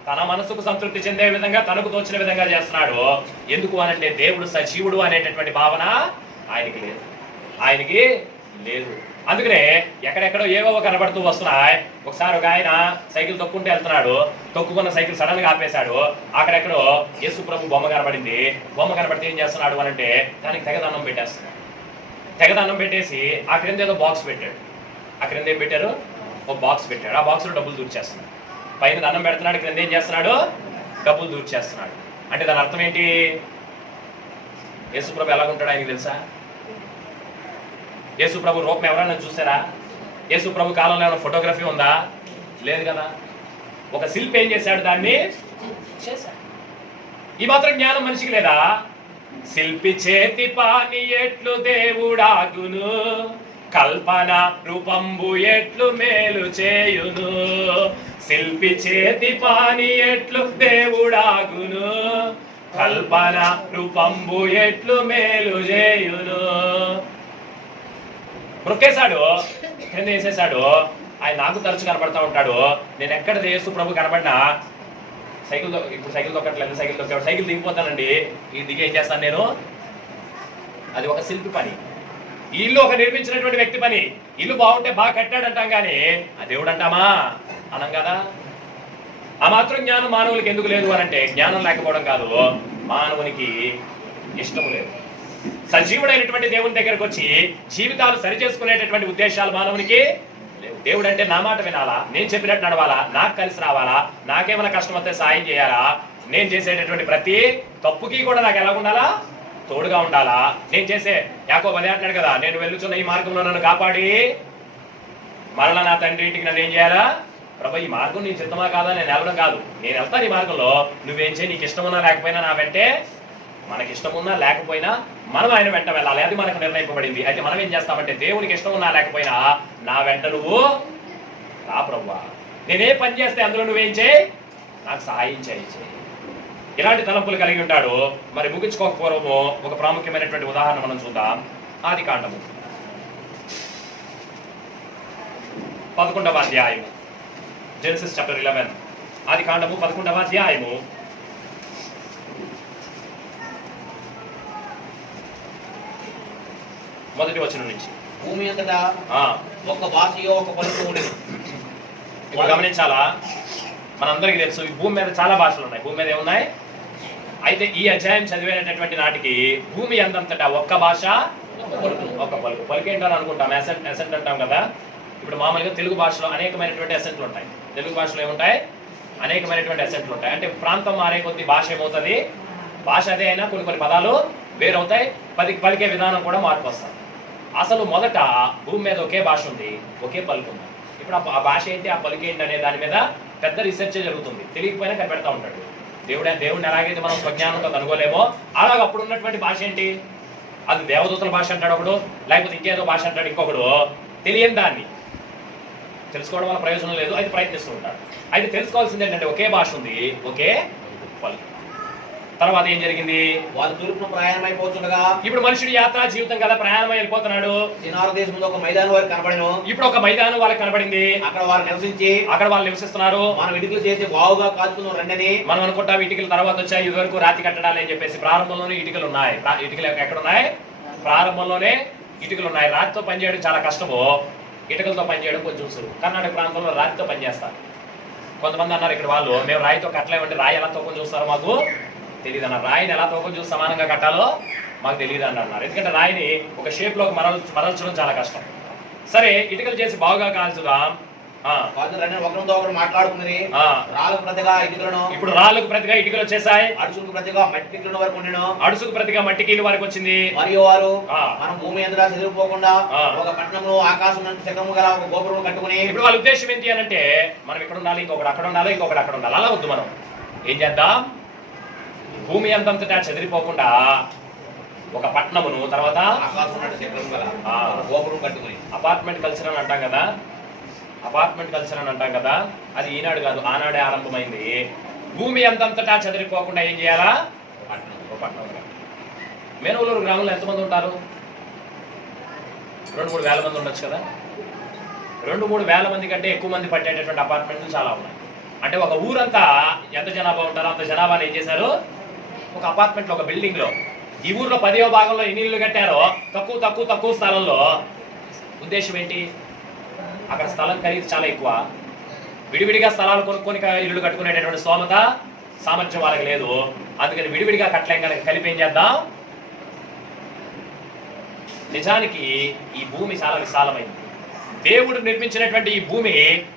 తన మనసుకు సంతృప్తి చెందే విధంగా, తనకు తోచిన విధంగా చేస్తున్నాడు. ఎందుకు అనంటే దేవుడు సజీవుడు అనేటటువంటి భావన ఆయనకి లేదు. ఆయనకి లేదు. అందుకనే ఎక్కడెక్కడో ఏవో కనబడుతూ వస్తున్నాయి. ఒకసారి ఒక ఆయన సైకిల్ తొక్కుంటూ వెళ్తున్నాడు. తొక్కుకున్న సైకిల్ సడన్ గా ఆపేశాడు. అక్కడెక్కడో యేసు ప్రభు బొమ్మ కనబడింది. బొమ్మ కనబడితే ఏం చేస్తున్నాడు అనంటే దానికి తెగదన్నం పెట్టేస్తున్నాడు. తెగదన్నం పెట్టేసి ఆ క్రింద ఏదో బాక్స్ పెట్టాడు. ఆ క్రింద ఏం పెట్టారు? ఒక బాక్స్ పెట్టాడు. ఆ బాక్స్ లో డబ్బులు దూర్చేస్తున్నాడు. పైన దండం పెడుతున్నాడు, క్రింద ఏం చేస్తున్నాడు? డబ్బులు దూర్చేస్తున్నాడు. అంటే దాని అర్థం ఏంటి? యేసు ప్రభు ఎలాగుంటాడు ఆయనకి తెలుసా? యేసు ప్రభు రూపం ఎవరైనా చూసారా? యేసు ప్రభు కాలంలో ఏమైనా ఫోటోగ్రఫీ ఉందా? లేదు కదా. ఒక శిల్పి ఏం చేశాడు? దాన్ని చేశాడు. ఈ మాత్రం జ్ఞానం మనిషికి లేదా? శిల్పి చేతి పాని ఎట్లు దేవుడాగును, కల్పన రూపంబు ఎట్లు మేలు చేయును. శిల్పి చేతి పాని ఎట్లు దేవుడాగును, కల్పన రూపంబు ఎట్లు మేలు చేయును. మొక్కేశాడు, కింద వేసేసాడు. ఆయన నాకు తరచు కనపడతా ఉంటాడు. నేను ఎక్కడ యేసు ప్రభు కనబడినా సైకిల్ ఇప్పుడు సైకిల్ తొక్కట్లేదు, సైకిల్ తొక్కాడు, సైకిల్ దిగిపోతానండి. ఈ దిగి ఏం చేస్తాను నేను? అది ఒక శిల్పి పని. ఈ ఇల్లు ఒక నిర్మించినటువంటి వ్యక్తి పని. ఇల్లు బాగుంటే బాగా కట్టాడంటాం కానీ ఆ దేవుడు అంటామా? అనం కదా. ఆ మాత్రం జ్ఞానం మానవులకి ఎందుకు లేదు అనంటే జ్ఞానం లేకపోవడం కాదు, మానవునికి ఇష్టము లేదు. సజీవుడైనటువంటి దేవుని దగ్గరకు వచ్చి జీవితాలు సరిచేసుకునేటటువంటి ఉద్దేశాలు మానవునికి లేవు. దేవుడు అంటే నా మాట వినాలా, నేను చెప్పినట్టు నడవాలా, నాకు కలిసి రావాలా, నాకేమైనా కష్టం వస్తే సాయం చేయాలా, నేను చేసేటటువంటి ప్రతి తప్పుకి కూడా నాకు ఎలా ఉండాలా? తోడుగా ఉండాలా. నేను చేసే యాకోబు అదే అంటున్నాడు కదా, నేను వెళ్ళుచున్న ఈ మార్గంలో నన్ను కాపాడి మరలా నా తండ్రి ఇంటికి నన్ను ఏం చేయాలా? ప్రభు ఈ మార్గం నీ చిత్తమా కాదా? నేను వెళ్ళడం కాదు, నేను వెళ్తాను ఈ మార్గంలో, నువ్వేం చేయి, నీకు ఇష్టం ఉన్నా లేకపోయినా నా వెంటే. మనకి ఇష్టం ఉన్నా లేకపోయినా మనం ఆయన వెంట వెళ్ళాలి, అది మనకు నిర్ణయింపబడింది. అయితే మనం ఏం చేస్తామంటే దేవునికి ఇష్టం ఉన్నా లేకపోయినా నా వెంట నువ్వు రా ప్రభువా, నేనే పని చేస్తే అందులో నువ్వేం చేయి, నాకు సహాయం చేయి. ఇలాంటి తలంపులు కలిగి ఉంటాడు. మరి ముగించుకోకపోవడము ఒక ప్రాముఖ్యమైనటువంటి ఉదాహరణ మనం చూద్దాం. ఆదికాండము 11వ అధ్యాయము, జెనసిస్ చాప్టర్ 11. ఆదికాండము 11వ అధ్యాయము మొదటి వచనం నుంచి. భూమి అంతటా ఒక భాషయో ఒక పలుకు ఉండేది. ఇప్పుడు గమనించాలా, మనందరికీ తెలుసు ఈ భూమి మీద చాలా భాషలు ఉన్నాయి. భూమి మీద ఏమున్నాయి? అయితే ఈ అధ్యాయం చదివేటటువంటి నాటికి భూమి అందంతటా ఒక్క భాష, ఒక పలుకు. పలుకు ఏంటని అనుకుంటాం, ఎసెంట్, ఎసెంట్ అంటాం కదా. ఇప్పుడు మామూలుగా తెలుగు భాషలో అనేకమైనటువంటి ఎసెంట్లు ఉంటాయి. తెలుగు భాషలో ఏముంటాయి? అనేకమైనటువంటి అసెంట్లు ఉంటాయి. అంటే ప్రాంతం మారే కొద్ది భాష ఏమవుతుంది, భాష అదే అయినా కొన్ని కొన్ని పదాలు వేరవుతాయి, పలికే విధానం కూడా మార్పు వస్తుంది. అసలు మొదట భూమి మీద ఒకే భాష ఉంది, ఒకే పలుకు ఉంది. ఇప్పుడు ఆ భాష ఏంటి, ఆ పలుకు ఏంటి అనే దాని మీద పెద్ద రీసెర్చ్ జరుగుతుంది. తెలియకపోయినా కనిపెడతా ఉంటాడు. దేవుడిని ఎలాగైతే మనం స్వజ్ఞానంతో కనుగోలేమో అలాగ అప్పుడు ఉన్నటువంటి భాష ఏంటి, అది దేవదూతల భాష అంటాడు ఒకడు, లేకపోతే ఇంకేదో భాష అంటాడు ఇంకొకడు. తెలియని దాన్ని తెలుసుకోవడం వల్ల ప్రయోజనం లేదు, అయితే ప్రయత్నిస్తూ ఉంటాడు. అయితే తెలుసుకోవాల్సింది ఏంటంటే ఒకే భాష ఉంది, ఒకే పలుకు. తర్వాత ఏం జరిగింది, వారు తూర్పును ప్రయాణం అయిపోతుండగా, ఇప్పుడు మనుషుడి యాత్రా జీవితం కదా ప్రయాణం వెళ్ళిపోతున్నాడు. సినారు దేశంలో ఒక మైదానం వారికి కనబడను. ఇప్పుడు ఒక మైదానం వాళ్ళకి కనబడింది, అక్కడ వారు నివసించి, అక్కడ వాళ్ళు నివసిస్తున్నారు. మనం ఇటుకలు చేసి బావుగా కాల్చుకుందాం రండి. మనం అనుకుంటాం ఇటుకలు తర్వాత వచ్చాయి, ఇది వరకు రాతి కట్టడాలు అని చెప్పేసి. ప్రారంభంలోనే ఇటుకలు ఉన్నాయి. ఇటుకలు ఎక్కడ ఉన్నాయి, ప్రారంభంలోనే ఇటుకలు ఉన్నాయి. రాతితో పనిచేయడం చాలా కష్టము, ఇటుకలతో పనిచేయడం కొంచెం సులువు. కర్ణాటక ప్రాంతంలో రాతితో పనిచేస్తారు. కొంతమంది అన్నారు ఇక్కడ వాళ్ళు, మేము రాయితో కట్టలేమంటే రాయి ఎలా తోకం చూస్తారో మాకు తెలియదు అన్నారు. రాయిని ఎలా తోకం చూసి సమానంగా కట్టాలో మాకు తెలియదు అని అన్నారు. ఎందుకంటే రాయిని ఒక షేప్ లోకి మరల్చడం చాలా కష్టం. సరే ఇటుకలు చేసి బాగా కాల్చుదాం. ఒకరితో ఒకరు మాట్లాడుకున్నది. రాళ్ళకు ప్రతిగా ఇటుకలను, ఇప్పుడు రాళ్ళకు ప్రతిగా ఇటుకలు వచ్చేసాయి. అడుసుకు ప్రతిగా మట్టి వరకు ఉండేను. అడుసుకు ప్రతిగా మట్టి కీలు వరకు వచ్చింది. మరియు వారు మనం భూమి ఎంత చెదిరిపోకుండా ఒక పట్టణంలో ఆకాశం చక్రము గల ఒక గోపురం కట్టుకుని. ఇప్పుడు వాళ్ళ ఉద్దేశం ఏంటి అని అంటే, మనం ఇక్కడ ఉండాలి, ఇంకొకటి అక్కడ ఉండాలి, ఇంకొకటి అక్కడ ఉండాలి. అలా వద్దు. మనం ఏం చేద్దాం, భూమి అంతంతటా చెదిరిపోకుండా ఒక పట్టణమును, తర్వాత గోపురం కట్టుకుని. అపార్ట్మెంట్ కల్చర్ అని అంటాం కదా, అపార్ట్మెంట్ కల్చర్ అని అంటాం కదా, అది ఈనాడు కాదు ఆనాడే ఆరంభమైంది. భూమి అంతంతటా చెదిరిపోకుండా ఏం చేయాలా, ఒక పట్టణం. మేనూలూరు గ్రామంలో ఎంతమంది ఉంటారు, 2-3 వేల మంది ఉండొచ్చు కదా. 2-3 వేల మంది కంటే ఎక్కువ మంది పట్టేటటువంటి అపార్ట్మెంట్లు చాలా ఉన్నాయి. అంటే ఒక ఊరంతా ఎంత జనాభా ఉంటారో అంత జనాభాని ఏం చేశారు, ఒక అపార్ట్మెంట్లో, ఒక బిల్డింగ్ లో. ఈ ఊర్లో 10వ భాగంలో ఎన్ని ఇళ్ళు కట్టారో తక్కువ స్థలంలో. ఉద్దేశం ఏంటి, అక్కడ స్థలం ఖరీదు చాలా ఎక్కువ, విడివిడిగా స్థలాలు కొనుక్కొని ఇల్లు కట్టుకునేటటువంటి స్తోమత సామర్థ్యం వాళ్ళకి లేదు. అందుకని విడివిడిగా కట్టలేం కనుక కలిపి ఏం చేద్దాం. నిజానికి ఈ భూమి చాలా విశాలమైంది. దేవుడు నిర్మించినటువంటి ఈ భూమి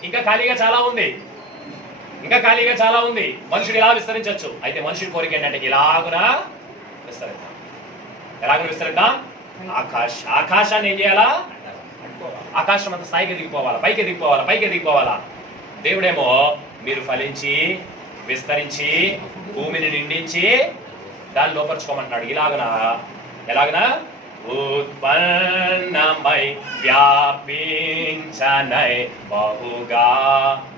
ఇంకా ఖాళీగా చాలా ఉంది, ఇంకా ఖాళీగా చాలా ఉంది. మనుషుడు ఇలా విస్తరించవచ్చు. అయితే మనుషుడి కోరిక ఏంటంటే ఇలాగునా విస్తరిద్దాం. ఎలాగున విస్తరిద్దాం, ఆకాశాన్ని ఏం చేయాలా, ఆకాశం అంత స్థాయికి ఎదిగిపోవాలా, పైకి ఎదిగిపోవాలా. దేవుడేమో మీరు ఫలించి విస్తరించి భూమిని నిండించి దాన్ని లోపరుచుకోమంటున్నాడు. ఎలాగనా ఉత్పన్నమై వ్యాపించనై బహుగా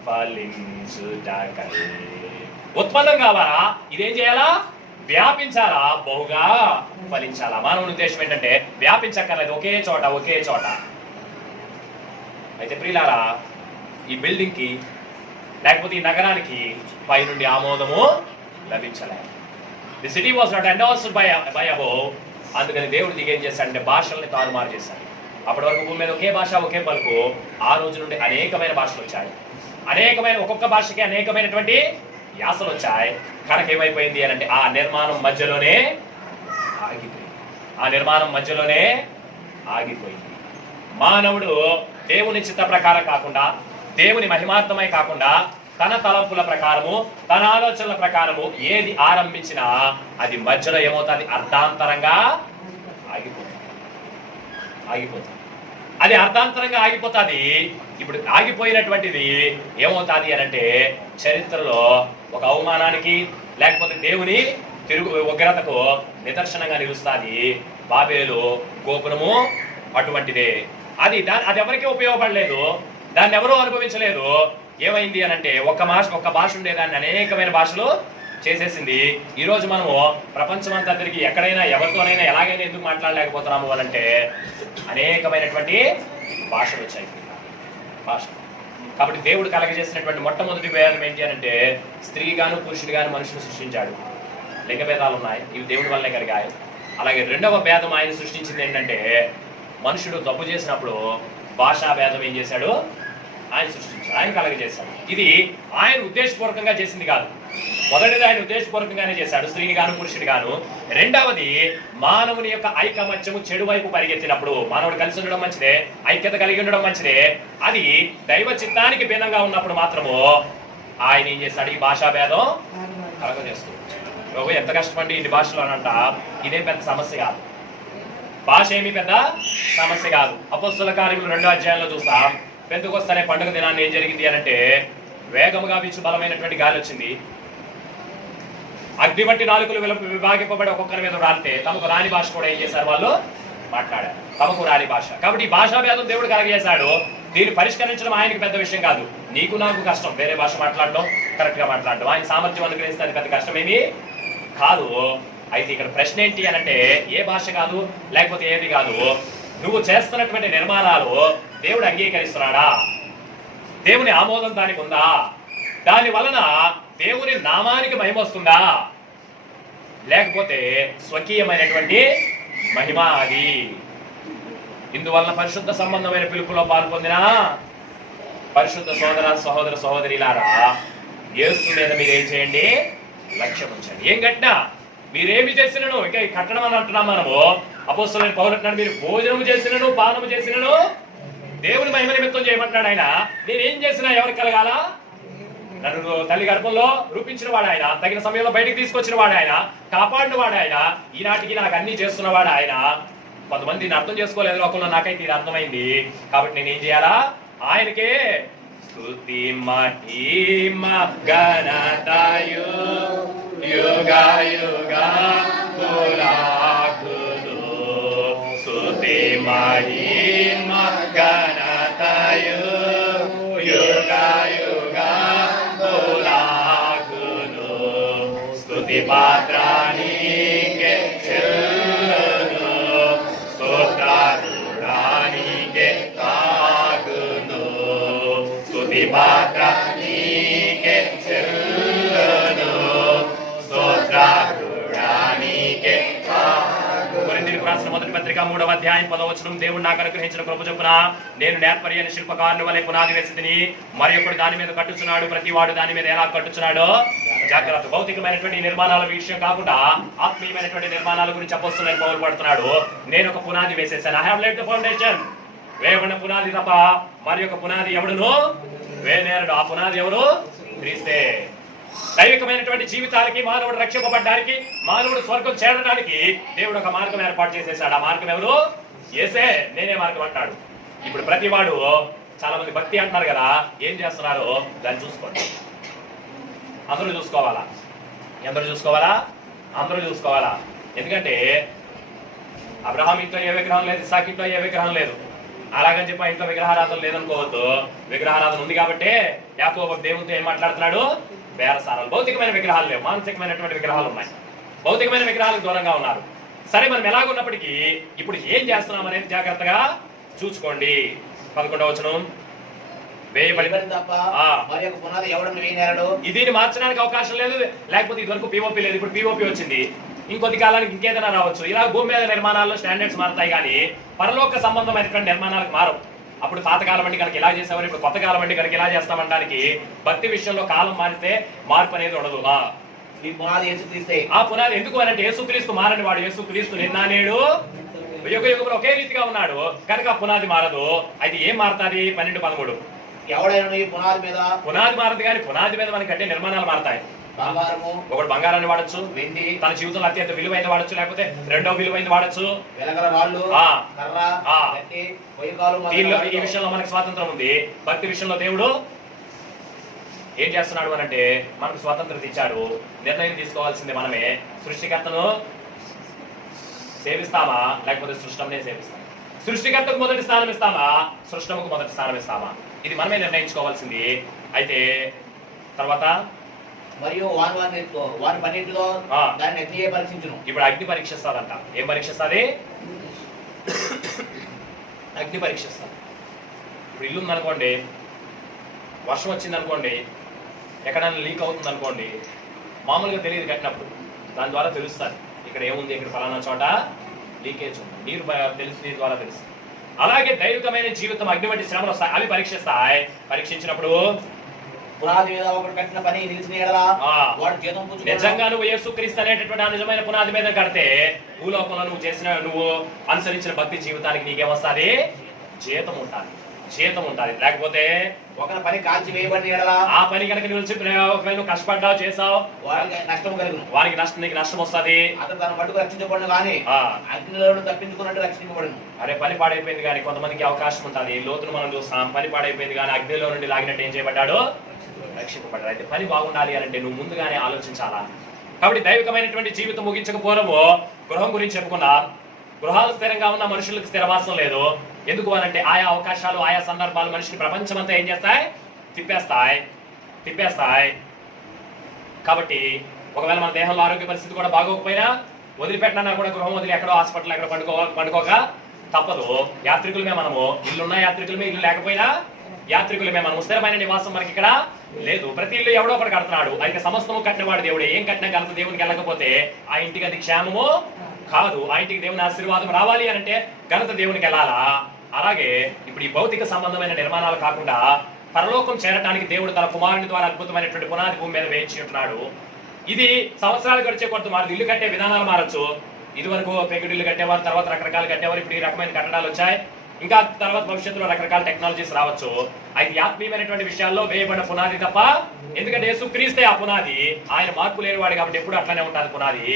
ఫలించుటకై. ఉత్పన్నం కావాలా, ఇదేం చేయాలా, వ్యాపించాలా, బహుగా ఫలించాలా. మానవుని ఉద్దేశం ఏంటంటే వ్యాపించక్కర్లేదు, ఒకే చోట. అయితే ప్రియులారా, ఈ బిల్డింగ్ కి లేకపోతే ఈ నగరానికి పై నుండి ఆమోదము లభించలేదు. The city was not endorsed by above. అందుకని దేవుడు దిగేం చేశాడంటే భాషల్ని తారుమారు చేశాడు. అప్పటి వరకు భూమి మీద ఒకే భాష, ఒకే పలుకు. ఆ రోజు నుండి అనేకమైన భాషలు వచ్చాయి, ఒక్కొక్క భాషకి అనేకమైనటువంటి యాసలు వచ్చాయి. కనుక ఏమైపోయింది అని అంటే ఆ నిర్మాణం మధ్యలోనే ఆగిపోయింది. మానవుడు దేవుని చిత్త ప్రకారం కాకుండా, దేవుని మహిమార్థమై కాకుండా, తన తలంపుల ప్రకారము, తన ఆలోచనల ప్రకారము ఏది ఆరంభించినా అది మధ్యలో ఏమవుతుంది, అర్ధాంతరంగా ఆగిపోతుంది. అది అర్ధాంతరంగా ఆగిపోతుంది. ఇప్పుడు ఆగిపోయినటువంటిది ఏమవుతుంది అని అంటే చరిత్రలో ఒక అవమానానికి లేకపోతే దేవుని ఉగ్రతకు నిదర్శనంగా నిలుస్తుంది. బాబేలు గోపురము అటువంటిదే. అది ఎవరికీ ఉపయోగపడలేదు, దాన్ని ఎవరూ అనుభవించలేదు. ఏమైంది అని అంటే ఒక్క భాష ఉండేదాన్ని అనేకమైన భాషలు చేసేసింది. ఈరోజు మనము ప్రపంచమంతా తిరిగి ఎక్కడైనా ఎవరితోనైనా ఎలాగైనా ఎందుకు మాట్లాడలేకపోతున్నాము అని అంటే అనేకమైనటువంటి భాషలు వచ్చాయి. కాబట్టి దేవుడు కలగజేసినటువంటి మొట్టమొదటి భేదం ఏంటి అని అంటే స్త్రీ గాను పురుషుడు గాను మనుషులు సృష్టించాడు. లింగ భేదాలు ఉన్నాయి, ఇవి దేవుడి వల్లనే కలిగాయి. అలాగే రెండవ భేదం ఆయన సృష్టించింది ఏంటంటే మనుషుడు తప్పు చేసినప్పుడు భాషా భేదం ఏం చేశాడు, ఆయన సృష్టించాడు, ఆయన కలగజేశాడు. ఇది ఆయన ఉద్దేశపూర్వకంగా చేసింది కాదు. మొదటిది ఆయన ఉద్దేశపూర్వకంగానే చేశాడు, స్త్రీని గాను పురుషుడి గాను. రెండవది మానవుని యొక్క ఐకమత్యము చెడు వైపు పరిగెత్తినప్పుడు, మానవుడు కలిసి ఉండడం మంచిదే, ఐక్యత కలిగి ఉండడం మంచిదే, అది దైవ చిత్తానికి భిన్నంగా ఉన్నప్పుడు మాత్రము ఆయన ఏం చేస్తాడు? ఈ భాషా భేదం కలగజేస్తూ వచ్చాడు. ఎంత కష్టపడి ఇన్ని భాషలు అనంట, ఇదే పెద్ద సమస్య కాదు. భాష ఏమీ పెద్ద సమస్య కాదు. అపొస్తలుల కార్యములు 2వ అధ్యాయంలో చూస్తాం. పెంతెకొస్తు అనే పండుగ దినాన్ని ఏం జరిగింది అనంటే, వేగముగా వీచు బలమైనటువంటి గాలి వచ్చింది. అగ్ని వంటి నాలుకలు విభాగింపబడి ఒక్కొక్కరి మీద రాలితే తమకు రాని భాష కూడా ఏం చేశారు? వాళ్ళు మాట్లాడారు, తమకు రాని భాష. కాబట్టి ఈ భాషా భేదం దేవుడు కలగజేశాడు. దీన్ని పరిష్కరించడం ఆయనకి పెద్ద విషయం కాదు. నీకు నాకు కష్టం వేరే భాష మాట్లాడడం, కరెక్ట్ గా మాట్లాడడం. ఆయన సామర్థ్యం అనుగ్రహిస్తే అది పెద్ద కష్టమేమి కాదు. అయితే ఇక్కడ ప్రశ్న ఏంటి అనంటే, ఏ భాష కాదు, లేకపోతే ఏది కాదు, నువ్వు చేస్తున్నటువంటి నిర్మాణాలు దేవుడు అంగీకరిస్తున్నాడా? దేవుని ఆమోదం దానికి ఉందా? దాని వలన దేవుని నామానికి మహిమ వస్తుందా? లేకపోతే స్వకీయమైనటువంటి మహిమ అది? ఇందువలన పరిశుద్ధ సంబంధమైన పిలుపులో పాల్పొందిన పరిశుద్ధ సహోదర సహోదరిలారా, యేసు మీద మీరేం చేయండి? లక్ష్యం ఉంచండి. ఏం కట్టినా, మీరేమి చేసినను, ఇంకా కట్టడం అని అంటున్నాం మనము. అపొస్తలుడైన పౌలు అంటున్నాడు, మీరు భోజనము చేసినను పానము చేసినను దేవుని మహిమ నిమిత్తం చేయమంటున్నాడు ఆయన. నేనేం చేసినా ఎవరికి కలగాల? నన్ను తల్లి గర్భంలో రూపించిన వాడు ఆయన, తగిన సమయంలో బయటికి తీసుకొచ్చిన వాడు ఆయన, కాపాడిన వాడు ఆయన, ఈనాటికి నాకు అన్ని చేస్తున్నవాడు ఆయన. కొంతమంది దీన్ని అర్థం చేసుకోలేదు లోకంలో, నాకైతే ఇది అర్థమైంది. కాబట్టి నేనేం చేయాలా? ఆయనకే స్తుతి మహిమ ఘనతయు యుగ యుగములకును. స్తుతి మహిమ ఘనతయు యుగ యుగములకును. స్తుతి పాత్రానికే చెల్లును, స్తోత్రానికి కాగును. స్తుతి పాత్రానికే చెల్లును, స్తోత్రానికి కాగును. కొరింథీయులకు రాసిన మొదటి పత్రిక 3వ అధ్యాయం 10వ వచనం, దేవుడు నాకు అనుగ్రహించిన కృప చొప్పున నేను నేర్పరియని శిల్పకారుని వలె పునాది వేసి తిని మరి ఒకడు దాని మీద కట్టుచున్నాడు. ప్రతి వాడు దాని మీద ఎలా కట్టుచున్నాడో జాగ్రత్త. భౌతికమైనటువంటి నిర్మాణాల విషయం కాకుండా ఆత్మీయమైనటువంటి నిర్మాణాల గురించి అపొస్తలుడైన పౌలు పడుతున్నాడు. నేను ఒక పునాది వేసేసాను. I have లైడ్ the foundation. వేయబడిన పునాది తప్ప మరి ఒక పునాది ఎవడును వేనేరడు. ఆ పునాది ఎవరు? క్రీస్తే. దైవికమైనటువంటి జీవితాలకి, మానవుడు రక్షింపబడ్డానికి, మానవుడు స్వర్గం చేరడానికి దేవుడు ఒక మార్గం ఏర్పాటు చేసేసాడు. ఆ మార్గం ఎవరు? యేసే. నేనే మార్గం అంటాడు. ఇప్పుడు ప్రతి వాడు, చాలా మంది భక్తి అంటున్నారు కదా, ఏం చేస్తున్నారు దాన్ని చూసుకోండి. అందరూ చూసుకోవాలా? అందరూ చూసుకోవాలా? అందరూ చూసుకోవాలా? ఎందుకంటే అబ్రహాం ఇంట్లో ఏ విగ్రహం లేదు, ఇస్సాకు ఇంట్లో ఏ విగ్రహం లేదు. అలాగని చెప్పి ఇంట్లో విగ్రహారాధన లేదనుకోవద్దు. విగ్రహారాధన ఉంది కాబట్టి యాకోబు దేవునితో ఏం మాట్లాడుతున్నాడు? బేరసారాలు. భౌతికమైన విగ్రహాలు లేవు, మానసికమైనటువంటి విగ్రహాలు ఉన్నాయి. భౌతికమైన విగ్రహాలకు దూరంగా ఉన్నారు. సరే, మనం ఎలాగున్నప్పటికీ ఇప్పుడు ఏం చేస్తున్నాం అనేది జాగ్రత్తగా చూసుకోండి. 11వ వచనం, దీన్ని మార్చడానికి అవకాశం లేదు, లేకపోతే ఇది వరకు పిఓపి లేదు, ఇప్పుడు పిఓపి వచ్చింది. ఇంకొద్ది కాలానికి ఇంకేదైనా రావచ్చు. ఇలా భూమి మీద నిర్మాణాల్లో స్టాండర్డ్స్ మారుతాయి కానీ పరలోక సంబంధమైనటువంటి నిర్మాణాలకు మారవు. అప్పుడు పాతకాలం వంటి కనుక ఇలా చేసేవారు, ఇప్పుడు కొత్త కాలం వంటి కనుక ఇలా చేస్తామంటానికి భక్తి విషయంలో కాలం మారితే మార్పు అనేది ఉండదు. ఆ పునాది ఎందుకు అంటే యేసుక్రీస్తు మారని వాడు. యేసుక్రీస్తు నిన్న నేడు యుగ యుగంలో ఒకే రీతిగా ఉన్నాడు కనుక పునాది మారదు. అయితే ఏం మారుతుంది? 12:13 ఎవడైనా ఈ పునాది మీద, పునాది మారదు కానీ పునాది మీద మనకి అంటే నిర్మాణాలు మారతాయి. ఒకడు బంగారాన్ని వాడచ్చు, వెండి తన జీవితంలో అత్యంత విలువైన వాడచ్చు, లేకపోతే రెండో విలువైన వాడచ్చు. దీనిలో ఈ విషయంలో మనకు స్వాతంత్రం ఉంది. భక్తి విషయంలో దేవుడు ఏం చేస్తున్నాడు అని అంటే మనకు స్వాతంత్రం ఇచ్చాడు. నిర్ణయం తీసుకోవాల్సింది మనమే. సృష్టికర్తను సేవిస్తామా లేకపోతే సృష్టంనే సేవిస్తామా? సృష్టికర్తకు మొదటి స్థానం ఇస్తామా, సృష్టముకు మొదటి స్థానం ఇస్తామా? ఇది మనమే నిర్ణయించుకోవాల్సింది. అయితే తర్వాత మరియు వారి పన్నిటిలో దాన్ని అగ్ని పరీక్షించును. ఇప్పుడు అగ్ని పరీక్షిస్తాదంట. ఏం పరీక్షిస్తుంది? అగ్ని పరీక్షిస్తుంది. ఇప్పుడు ఇల్లు ఉందనుకోండి, వర్షం వచ్చింది అనుకోండి, ఎక్కడైనా లీక్ అవుతుంది అనుకోండి, మామూలుగా తెలియదు కట్టినప్పుడు. దాని ద్వారా తెలుస్తుంది ఇక్కడ ఏముంది, ఇక్కడ ఫలానా చోట లీకేజ్ ఉంది. నీరు తెలుసు, నీరు ద్వారా తెలుస్తుంది. అలాగే దైవికమైన జీవితం అగ్ని వంటి శ్రమలు అవి పరీక్షిస్తాయి. పరీక్షించినప్పుడు నిజంగా నువ్వు యేసుక్రీస్తు అనేటటువంటి ఆ నిజమైన పునాది మీద కడితే భూలోకంలో నువ్వు అనుసరించిన భక్తి జీవితానికి నీకేమొస్తుంది? జీతం ఉండాలి, జీతం ఉండాలి. లేకపోతే ఒక పని కాల్చి వేయబడిన ఎడల ఆ పని కనుక ఒకవేళ నువ్వు కష్టపడ్డావు చేసావు, వారికి నష్టం కలుగును. వారికి నష్టం, నీకు నష్టం వస్తుంది. అతను తన మట్టుకు రక్షించబడను కానీ అగ్నిలో తప్పించుకున్నట్టు రక్షించబడను. అరే పని పాడైపోయింది కానీ కొంతమందికి అవకాశం ఉంటుంది. ఈ లోతును మనం చూస్తాం. పని పాడైపోయింది కానీ అగ్నిలో నుండి లాగినట్టు ఏం చేయబడ్డాడు? రక్షింపబడ్డాడు. అయితే పని బాగుండాలి అని అంటే నువ్వు ముందుగానే ఆలోచించాలా. కాబట్టి దైవికమైనటువంటి జీవితం ముగించకపోవడము, గృహం గురించి చెప్పుకున్నాం. గృహాలు స్థిరంగా ఉన్న మనుషులకు స్థిరవాసం లేదు. ఎందుకు అనంటే ఆయా అవకాశాలు, ఆయా సందర్భాలు మనిషిని ప్రపంచమంతా ఏం చేస్తాయి? తిప్పేస్తాయి. కాబట్టి ఒకవేళ మన దేహంలో ఆరోగ్య పరిస్థితి కూడా బాగోకపోయినా వదిలిపెట్టినా కూడా గృహం వదిలి ఎక్కడో హాస్పిటల్ ఎక్కడ పండుకోక తప్పదు. యాత్రికులమే మనము, ఇల్లున్న యాత్రికులమే, ఇల్లు లేకపోయినా యాత్రికులమే మనము. స్థిరమైన నివాసం మనకి ఇక్కడ లేదు. ప్రతి ఇల్లు ఎవడో ఒకటి కడుతున్నాడు. అయితే సమస్తము కట్టినవాడు దేవుడే. ఏం కట్టినా కనుక దేవునికి వెళ్ళకపోతే ఆ ఇంటికి అది క్షేమము కాదు. ఆ ఇంటికి దేవుని ఆశీర్వాదం రావాలి అని అంటే ఘనత దేవునికి వెళ్ళాలా. అలాగే ఇప్పుడు ఈ భౌతిక సంబంధమైన నిర్మాణాలు కాకుండా పరలోకం చేరటానికి దేవుడు తన కుమారుని ద్వారా అద్భుతమైనటువంటి పునాది భూమి మీద వేయించి ఉంటున్నాడు. ఇది సంవత్సరాలు గడిచే కొద్ది మారదు. ఇల్లు కట్టే విధానాలు మారచ్చు. ఇదివరకు పెంకుటిల్లు కట్టేవారు, తర్వాత రకరకాలు కట్టేవారు. ఇప్పుడు ఈ రకమైన కట్టడాలు వచ్చాయి. ఇంకా తర్వాత భవిష్యత్తులో రకరకాల టెక్నాలజీస్ రావచ్చు. అయితే ఆత్మీయమైనటువంటి విషయాల్లో వేయబడిన పునాది తప్ప, ఎందుకంటే యేసుక్రీస్తే ఆ పునాది. ఆయన మార్పు లేనివాడు కాబట్టి ఎప్పుడు అట్లానే ఉంటుంది పునాది.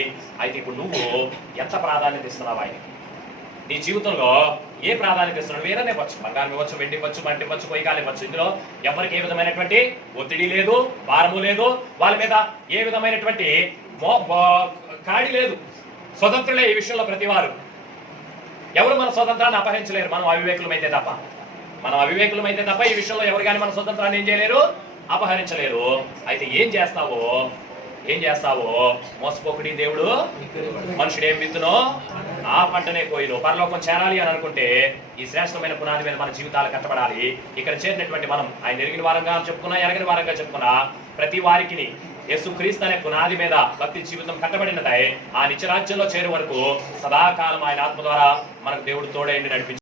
అయితే ఇప్పుడు నువ్వు ఎంత ప్రాధాన్యత ఇస్తున్నావు ఆయనకి? నీ జీవితంలో ఏ ప్రాధాన్యత ఇస్తున్నావు? వేరేనే ఇవ్వచ్చు, బంగారం ఇవ్వచ్చు, వెండి ఇవ్వచ్చు, మట్టి ఇవ్వచ్చు, పొయ్యికాలు ఇవ్వచ్చు. ఇందులో ఎవరికి ఏ విధమైనటువంటి ఒత్తిడి లేదు, భారము లేదు, వాళ్ళ మీద ఏ విధమైనటువంటి కాడి లేదు. స్వతంత్రులే ఈ విషయంలో ప్రతివారు. ఎవరు మన స్వతంత్రాన్ని అపహరించలేరు, మనం అవివేకులమైతే తప్ప ఈ విషయంలో ఎవరు కానీ మన స్వతంత్రాన్ని ఏం చేయలేరు, అపహరించలేరు. అయితే ఏం చేస్తావో మోసపోకుడి దేవుడు మనుషుడు ఏం విత్తునో ఆ పంటనే కోయిను. పరలోకం చేరాలి అని అనుకుంటే ఈ శ్రేష్టమైన పునాది మీద మన జీవితాలు కట్టబడాలి. ఇక్కడ చేరినటువంటి మనం ఆయన ఎరిగిన వారంగా చెప్పుకున్నా, ఎరగిన వారంగా చెప్పుకున్నా, ప్రతి వారికి యేసుక్రీస్తు అనే పునాది మీద భక్తి జీవితం కట్టబడినదై ఆ నిత్యరాజ్యంలో చేరే వరకు సదాకాలం ఆయన ఆత్మ ద్వారా మనకు దేవుడు తోడైండి నడిపించారు.